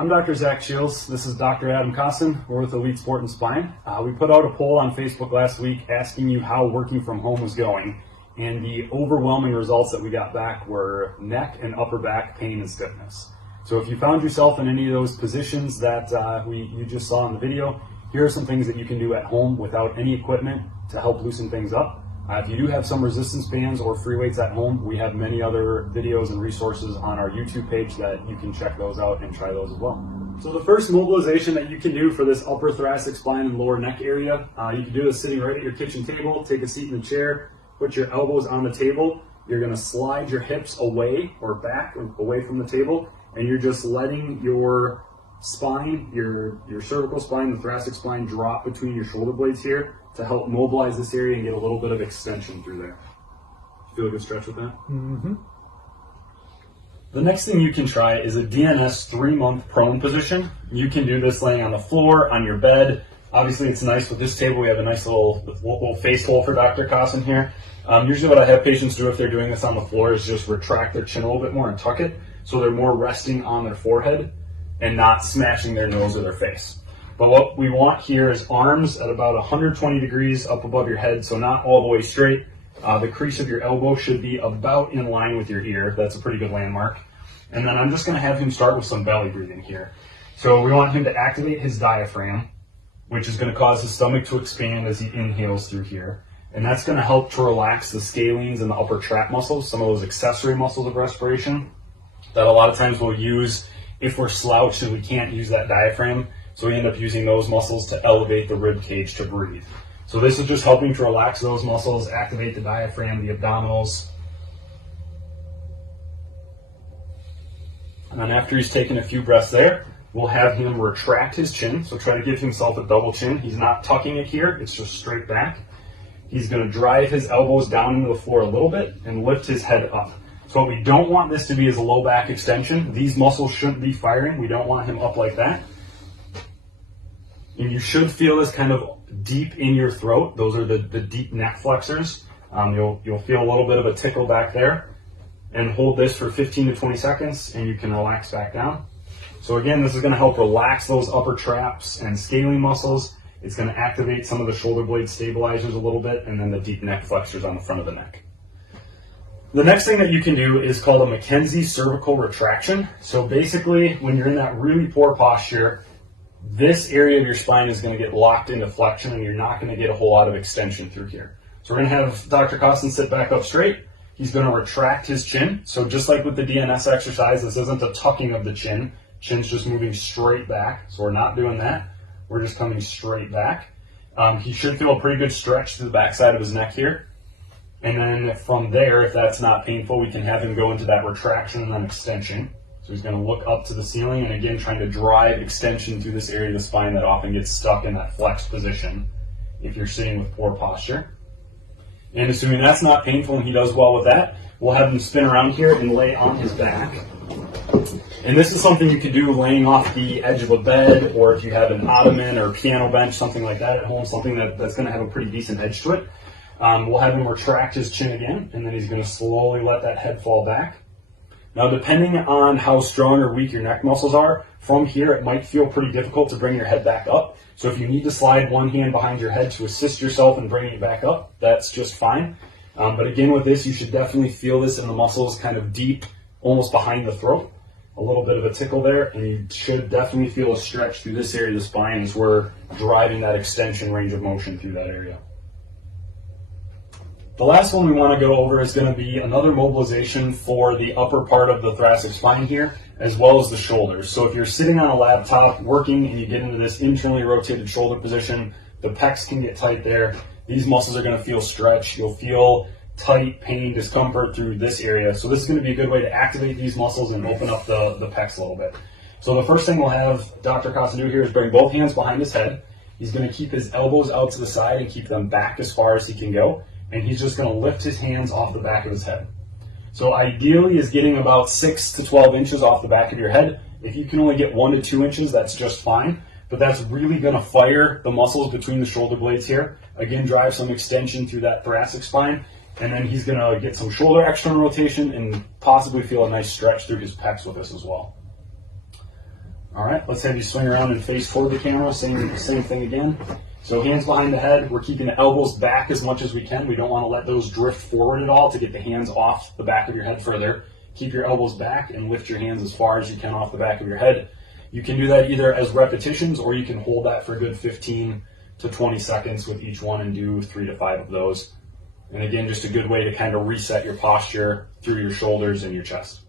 I'm Dr. Zach Shields. This is Dr. Adam Costin. We're with Elite Sport and Spine. We put out a poll on Facebook last week asking you how working from home was going, and the overwhelming results that we got back were neck and upper back pain and stiffness. So if you found yourself in any of those positions that you just saw in the video, here are some things that you can do at home without any equipment to help loosen things up. If you do have some resistance bands or free weights at home, we have many other videos and resources on our YouTube page that you can check those out and try those as well. So the first mobilization that you can do for this upper thoracic spine and lower neck area, you can do this sitting right at your kitchen table. Take a seat in the chair, put your elbows on the table. You're going to slide your hips away or back or away from the table, and you're just letting your spine, your cervical spine, the thoracic spine drop between your shoulder blades here to help mobilize this area and get a little bit of extension through there. Feel a good stretch with that? Mm-hmm. The next thing you can try is a DNS 3-month prone position. You can do this laying on the floor, on your bed. Obviously it's nice with this table. We have a nice little face hole for Dr. Costin here. Usually what I have patients do if they're doing this on the floor is just retract their chin a little bit more and tuck it so they're more resting on their forehead and not smashing their nose or their face. But what we want here is arms at about 120 degrees up above your head, so not all the way straight. The crease of your elbow should be about in line with your ear. That's a pretty good landmark. And then I'm just going to have him start with some belly breathing here. So we want him to activate his diaphragm, which is going to cause his stomach to expand as he inhales through here. And that's going to help to relax the scalenes and the upper trap muscles, some of those accessory muscles of respiration that a lot of times we'll use if we're slouched and we can't use that diaphragm. So we end up using those muscles to elevate the rib cage to breathe. So this is just helping to relax those muscles, activate the diaphragm, the abdominals. And then after he's taken a few breaths there, we'll have him retract his chin. So try to give himself a double chin. He's not tucking it here, it's just straight back. He's going to drive his elbows down into the floor a little bit and lift his head up. So what we don't want this to be is a low back extension. These muscles shouldn't be firing. We don't want him up like that. And you should feel this kind of deep in your throat. Those are the deep neck flexors. You'll feel a little bit of a tickle back there. And hold this for 15 to 20 seconds and you can relax back down. So again, this is going to help relax those upper traps and scalene muscles. It's going to activate some of the shoulder blade stabilizers a little bit, and then the deep neck flexors on the front of the neck. The next thing that you can do is called a McKenzie cervical retraction. So basically, when you're in that really poor posture, this area of your spine is going to get locked into flexion and you're not going to get a whole lot of extension through here. So we're going to have Dr. Costin sit back up straight. He's going to retract his chin. So just like with the DNS exercise, this isn't a tucking of the chin. Chin's just moving straight back. So we're not doing that. We're just coming straight back. He should feel a pretty good stretch to the backside of his neck here. And then from there, if that's not painful, we can have him go into that retraction and then extension. So he's going to look up to the ceiling and again trying to drive extension through this area of the spine that often gets stuck in that flexed position if you're sitting with poor posture. And assuming that's not painful and he does well with that, we'll have him spin around here and lay on his back. And this is something you could do laying off the edge of a bed, or if you have an ottoman or piano bench, something like that at home, something that's going to have a pretty decent edge to it. We'll have him retract his chin again, and then he's going to slowly let that head fall back. Now, depending on how strong or weak your neck muscles are, from here it might feel pretty difficult to bring your head back up. So if you need to slide one hand behind your head to assist yourself in bringing it back up, that's just fine. But again, with this, you should definitely feel this in the muscles kind of deep, almost behind the throat. A little bit of a tickle there, and you should definitely feel a stretch through this area of the spine as we're driving that extension range of motion through that area. The last one we want to go over is going to be another mobilization for the upper part of the thoracic spine here, as well as the shoulders. So if you're sitting on a laptop working and you get into this internally rotated shoulder position, the pecs can get tight there. These muscles are going to feel stretched. You'll feel tight, pain, discomfort through this area. So this is going to be a good way to activate these muscles and open up the pecs a little bit. So the first thing we'll have Dr. Costin do here is bring both hands behind his head. He's going to keep his elbows out to the side and keep them back as far as he can go. And he's just going to lift his hands off the back of his head. So ideally is getting about 6 to 12 inches off the back of your head. If you can only get 1 to 2 inches, that's just fine. But that's really going to fire the muscles between the shoulder blades here. Again, drive some extension through that thoracic spine. And then he's going to get some shoulder external rotation and possibly feel a nice stretch through his pecs with this as well. All right, let's have you swing around and face toward the camera. Same thing again. So hands behind the head. We're keeping the elbows back as much as we can. We don't want to let those drift forward at all to get the hands off the back of your head further. Keep your elbows back and lift your hands as far as you can off the back of your head. You can do that either as repetitions, or you can hold that for a good 15 to 20 seconds with each one and do 3 to 5 of those. And again, just a good way to kind of reset your posture through your shoulders and your chest.